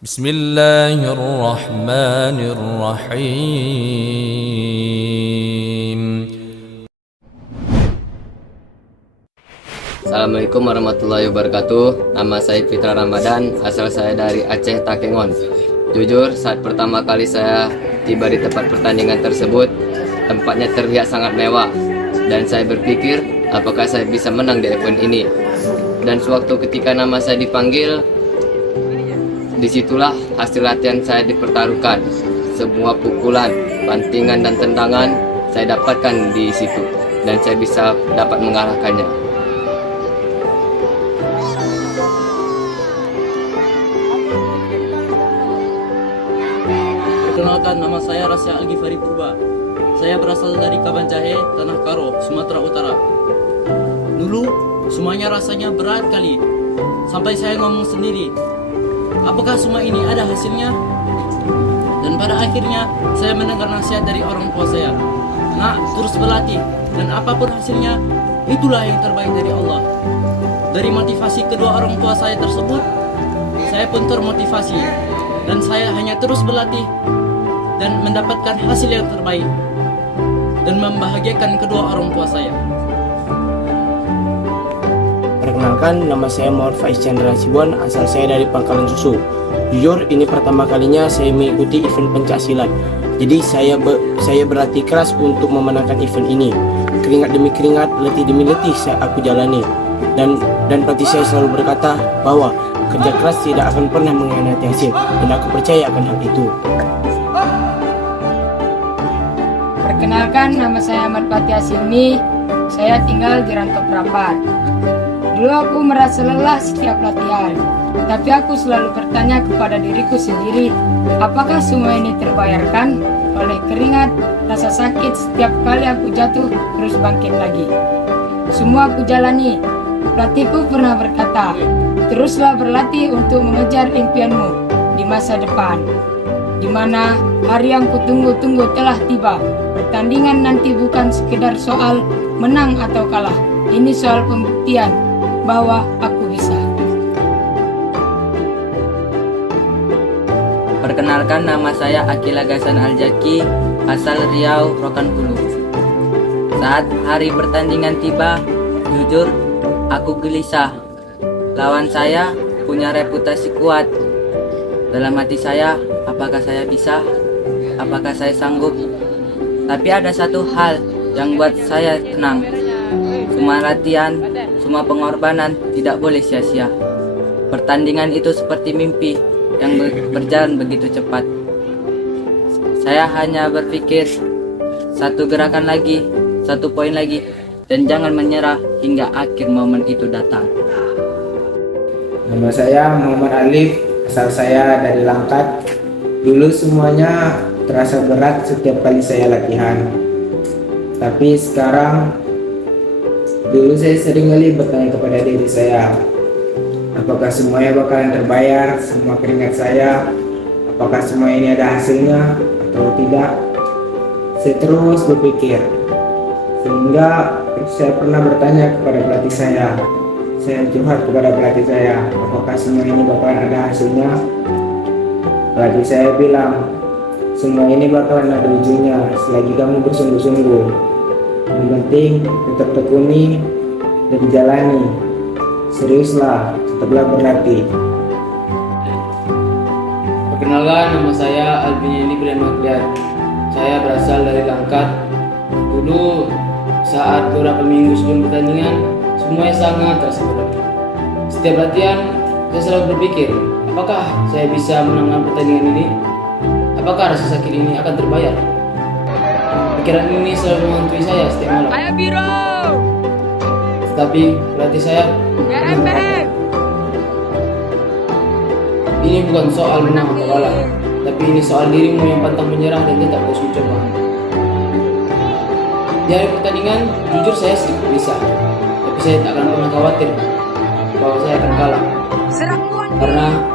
Bismillahirrahmanirrahim. Assalamualaikum warahmatullahi wabarakatuh. Nama saya Fitra Ramadan, asal saya dari Aceh, Takengon. Jujur, saat pertama kali saya tiba di tempat pertandingan tersebut, tempatnya terlihat sangat mewah. Dan saya berpikir, apakah saya bisa menang di event ini. Dan sewaktu ketika nama saya dipanggil, disitulah hasil latihan saya dipertaruhkan. Semua pukulan, bantingan, dan tendangan saya dapatkan di situ. Dan saya bisa dapat mengalahkannya. Perkenalkan, nama saya Rasya Al-Ghifari Purba. Saya berasal dari Kabanjahe, Tanah Karo, Sumatera Utara. Dulu, semuanya rasanya berat kali. Sampai saya ngomong sendiri, apakah semua ini ada hasilnya? Dan pada akhirnya, saya mendengar nasihat dari orang tua saya. Nak, terus berlatih. Dan apapun hasilnya, itulah yang terbaik dari Allah. Dari motivasi kedua orang tua saya tersebut, saya pun termotivasi. Dan saya hanya terus berlatih dan mendapatkan hasil yang terbaik dan membahagiakan kedua orang tua saya. Perkenalkan, nama saya Muhammad Faiz Chandra Sibuan, asal saya dari Pangkalan Susu. Jujur, ini pertama kalinya saya mengikuti event pencaksilat. Jadi saya berlatih keras untuk memenangkan event ini. Keringat demi keringat, letih demi letih aku jalani. Dan pelatih saya selalu berkata bahwa kerja keras tidak akan pernah mengkhianati hasil, dan aku percaya akan hal itu. Perkenalkan, nama saya Ahmad Fatih Asilmi. Saya tinggal di Rantau Perapat. Dulu aku merasa lelah setiap latihan, tapi aku selalu bertanya kepada diriku sendiri, apakah semua ini terbayarkan oleh keringat, rasa sakit setiap kali aku jatuh terus bangkit lagi. Semua aku jalani. Pelatihku pernah berkata, teruslah berlatih untuk mengejar impianmu di masa depan, di mana hari yang kutunggu-tunggu telah tiba. Pertandingan nanti bukan sekedar soal menang atau kalah. Ini soal pembuktian bahwa aku bisa. Perkenalkan, nama saya Akila Gasan Aljaki, asal Riau, Rokan Hulu. Saat hari pertandingan tiba, jujur, aku gelisah. Lawan saya punya reputasi kuat. Dalam hati saya, apakah saya bisa? Apakah saya sanggup? Tapi ada satu hal yang buat saya tenang. Semua latihan, semua pengorbanan tidak boleh sia-sia. Pertandingan itu seperti mimpi yang berjalan begitu cepat. Saya hanya berpikir, satu gerakan lagi, satu poin lagi, dan jangan menyerah hingga akhir momen itu datang. Nama saya Muhammad Alif, asal saya dari Langkat. Dulu semuanya terasa berat setiap kali saya latihan. Tapi sekarang, dulu saya sering kali bertanya kepada diri saya, apakah semuanya bakalan terbayar, semua keringat saya? Apakah semua ini ada hasilnya atau tidak? Saya terus berpikir, sehingga saya pernah bertanya kepada pelatih saya. Saya curhat kepada pelatih saya, apakah semua ini bakalan ada hasilnya? Pelatih saya bilang, semua ini bakalan ada ujungnya selagi kamu bersungguh-sungguh. Yang penting tetap tekuni dan jalani. Seriuslah, tetaplah berlatih. Perkenalkan, nama saya Albini Ibrahim Akliat. Saya berasal dari Langkat. Dulu saat beberapa minggu sebelum pertandingan, semuanya sangat terasa berat. Setiap latihan, saya selalu berpikir, apakah saya bisa menangkan pertandingan ini? Apakah rasa sakit ini akan terbayar? Pikiran ini selalu menghantui saya setiap malam. Ayo Biro! Tetapi pelatih saya mengatakan, ini bukan soal menang atau kalah, tapi ini soal dirimu yang pantang menyerah dan tetap terus mencoba. Di hari pertandingan, jujur saya sedikit gelisah, tapi saya tak akan pernah khawatir bahwa saya akan kalah, karena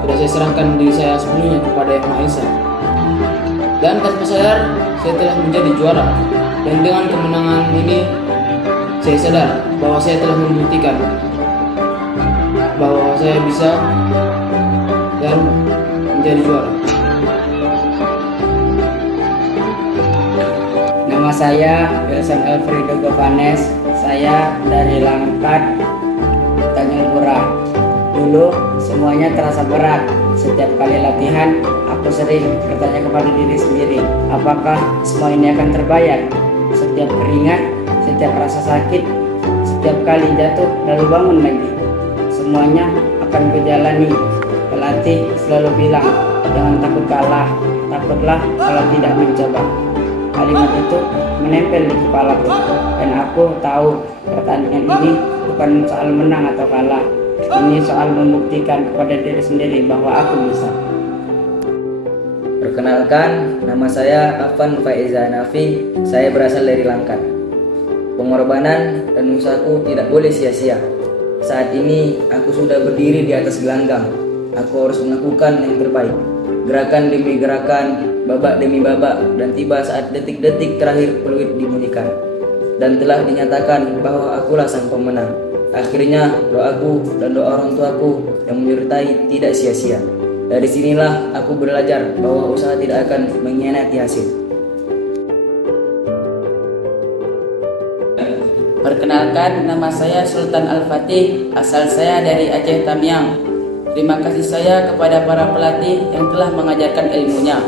sudah saya serahkan diri saya sepenuhnya kepada Yang Maha Esa. Dan tanpa sadar, saya telah menjadi juara. Dan dengan kemenangan ini, saya sadar bahwa saya telah membuktikan bahwa saya bisa dan menjadi juara. Nama saya Wilson Alfredo Govanes. Saya dari Langkat, Tanjung Pura. Dulu semuanya terasa berat. Setiap kali latihan, aku sering bertanya kepada diri sendiri, apakah semua ini akan terbayar? Setiap keringat, setiap rasa sakit, setiap kali jatuh lalu bangun lagi, semuanya akan kujalani. Pelatih selalu bilang, jangan takut kalah, takutlah kalau tidak mencoba. Kalimat itu menempel di kepalaku, dan aku tahu pertandingan ini bukan soal menang atau kalah. Ini soal membuktikan kepada diri sendiri bahwa aku bisa. Perkenalkan, nama saya Afan Faiza Nafi. Saya berasal dari Langkat. Pengorbanan dan usahaku tidak boleh sia-sia. Saat ini aku sudah berdiri di atas gelanggang. Aku harus melakukan yang terbaik. Gerakan demi gerakan, babak demi babak, dan tiba saat detik-detik terakhir peluit dibunyikan. Dan telah dinyatakan bahwa akulah sang pemenang. Akhirnya doaku dan doa orang tuaku yang menyertai tidak sia-sia. Dari sinilah aku belajar bahwa usaha tidak akan mengkhianati hasil. Perkenalkan, nama saya Sultan Al-Fatih, asal saya dari Aceh Tamiang. Terima kasih saya kepada para pelatih yang telah mengajarkan ilmunya.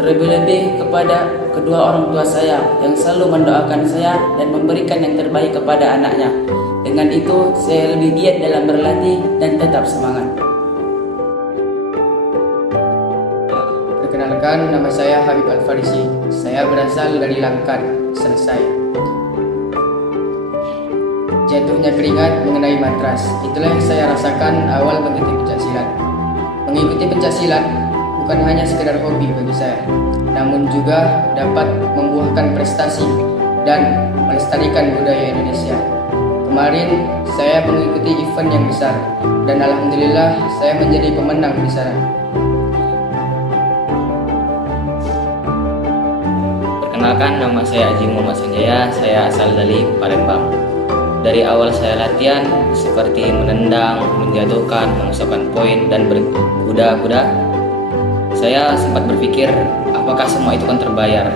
Terlebih-lebih kepada kedua orang tua saya yang selalu mendoakan saya dan memberikan yang terbaik kepada anaknya. Dengan itu, saya lebih giat dalam berlatih dan tetap semangat. Perkenalkan, nama saya Habib Al-Farisi. Saya berasal dari Langkat. Selesai. Jatuhnya keringat mengenai matras. Itulah yang saya rasakan awal mengikuti pencaksilat. Mengikuti pencaksilat bukan hanya sekedar hobi bagi saya, namun juga dapat membuahkan prestasi dan melestarikan budaya Indonesia. Kemarin saya mengikuti event yang besar dan alhamdulillah saya menjadi pemenang di sana. Perkenalkan, nama saya Haji Muhammad Sanjaya. Saya asal dari Palembang. Dari awal saya latihan seperti menendang, menjatuhkan, menusukkan poin, dan berkuda-kuda. Saya sempat berpikir apakah semua itu akan terbayar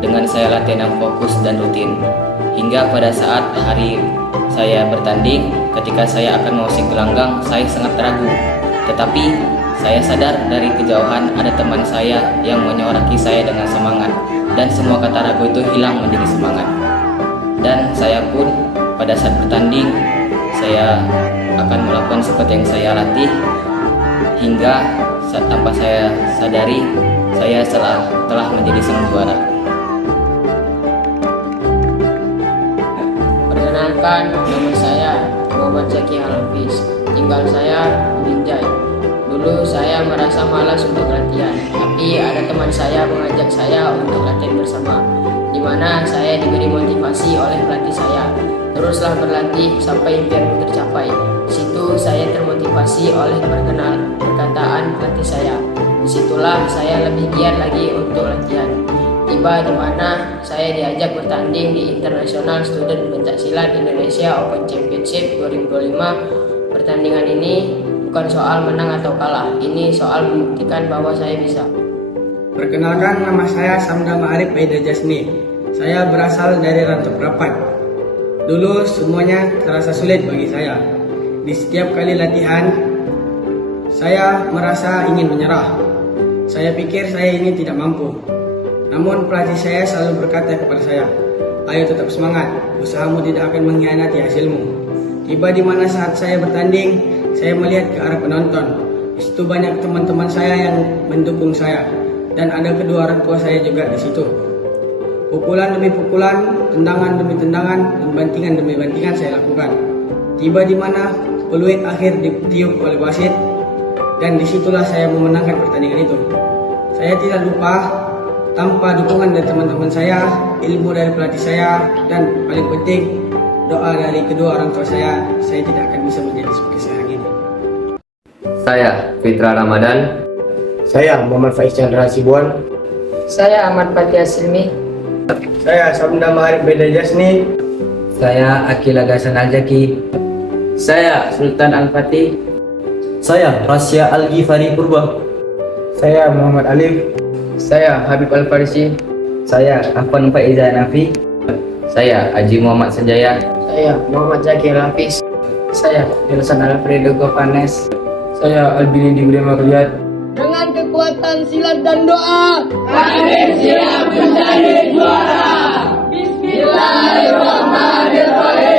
dengan saya latihan yang fokus dan rutin. Hingga pada saat hari saya bertanding, ketika saya akan mengusik gelanggang, saya sangat ragu. Tetapi saya sadar dari kejauhan ada teman saya yang menyoraki saya dengan semangat, dan semua kata ragu itu hilang menjadi semangat. Dan saya pun pada saat bertanding, saya akan melakukan seperti yang saya latih, hingga saat tanpa saya sadari, saya telah menjadi sang juara. Perkenalkan, nama saya Muhammad Zaki Al-Hafiz. Tinggal saya di Binjai. Dulu saya merasa malas untuk latihan, tapi ada teman saya mengajak saya untuk latihan bersama, di mana saya diberi motivasi oleh pelatih saya. Teruslah berlatih sampai impianmu tercapai. Di situ saya termotivasi oleh perkataan pelatih saya. Disitulah saya lebih giat lagi untuk latihan. Tiba di mana saya diajak bertanding di International Student Pencaksilat Indonesia Open Championship 2025. Pertandingan ini bukan soal menang atau kalah, ini soal membuktikan bahwa saya bisa. Perkenalkan, nama saya Samda Ma'arif Aida Jasni. Saya berasal dari Rantau Rapat. Dulu semuanya terasa sulit bagi saya. Di setiap kali latihan, saya merasa ingin menyerah. Saya pikir saya ini tidak mampu. Namun pelatih saya selalu berkata kepada saya, "Ayo tetap semangat, usahamu tidak akan mengkhianati hasilmu." Tiba di mana saat saya bertanding, saya melihat ke arah penonton. Di situ banyak teman-teman saya yang mendukung saya, dan ada kedua orang tua saya juga di situ. Pukulan demi pukulan, tendangan demi tendangan, dan bantingan demi bantingan saya lakukan. Tiba di mana peluit akhir ditiup oleh wasit, dan disitulah saya memenangkan pertandingan itu. Saya tidak lupa, tanpa dukungan dari teman-teman saya, ilmu dari pelatih saya, dan paling penting doa dari kedua orang tua saya tidak akan bisa menjadi seperti sekarang ini. Saya Fitra Ramadan. Saya Muhammad Faiz Chandra Sibuan. Saya Ahmad Fatih Silmi. Saya Samda Ma'arif Aida Jasni. Saya Akil Agasan Aljaki. Saya Sultan Al-Fatih. Saya Rasya Al-Ghifari Purba. Saya Muhammad Alif. Saya Habib Al-Farisi. Saya Afan Faiza Nafi. Saya Haji Muhammad Sanjaya. Saya Muhammad Zaki Al-Hafiz. Saya Wilson Alfredo Govanes. Saya Albini Dibri Makliat. Dengan kekuatan silat dan doa, Bismillahirrahmanirrahim.